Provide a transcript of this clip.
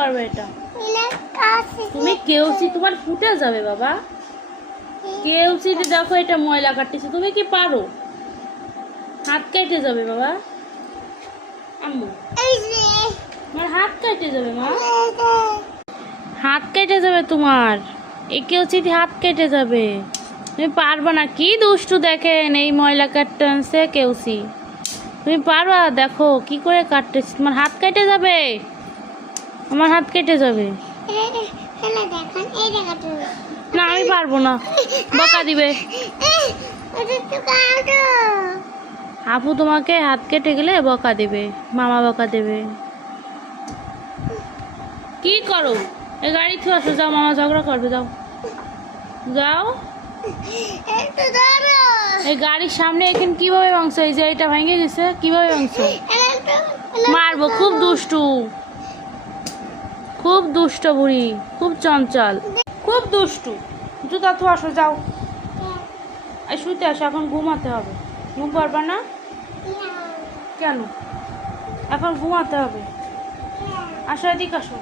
করবে এটা? তুমি কেউসি তোমার ফুটে যাবে বাবা। কেউসিতে দেখো এটা ময়লা কাটতেছে, তুমি কি পারো? হাত কেটে যাবে বাবা। আম্মু তোমার হাত কেটে যাবে মা, হাত কেটে যাবে তোমার। এই কেউসিতে হাত কেটে যাবে, তুমি পারবা না। কি দুষ্টু দেখেন, এই ময়লা কাটতে আনছে কেউসি। তুমি পারবা? দেখো কি করে কাটতেছি, তোমার হাত কেটে যাবে। আমার হাত কেটে যাবে। না আমি পারবো না, বকা দিবে। আপু তোমাকে হাত কেটে গেলে বকা দেবে, মামা বকা দেবে। কি করো? এই গাড়ি থেকে আসো, যাও, মামা ঝগড়া করবে, যাও যাও। এই গাড়ির সামনে এখানে কিভাবে ভাঙছো? এই যে এটা ভেঙে গেছে, কিভাবে ভাঙছো? মারবো। খুব দুষ্টু, খুব দুষ্ট বুড়ি, খুব চঞ্চল, খুব দুষ্টু। জুতা তো আসো, যাও। এই শুতে আসো, এখন ঘুমাতে হবে। ঘুম পারবা না কেন? এখন ঘুমাতে হবে। আসো, এদিকে আসো।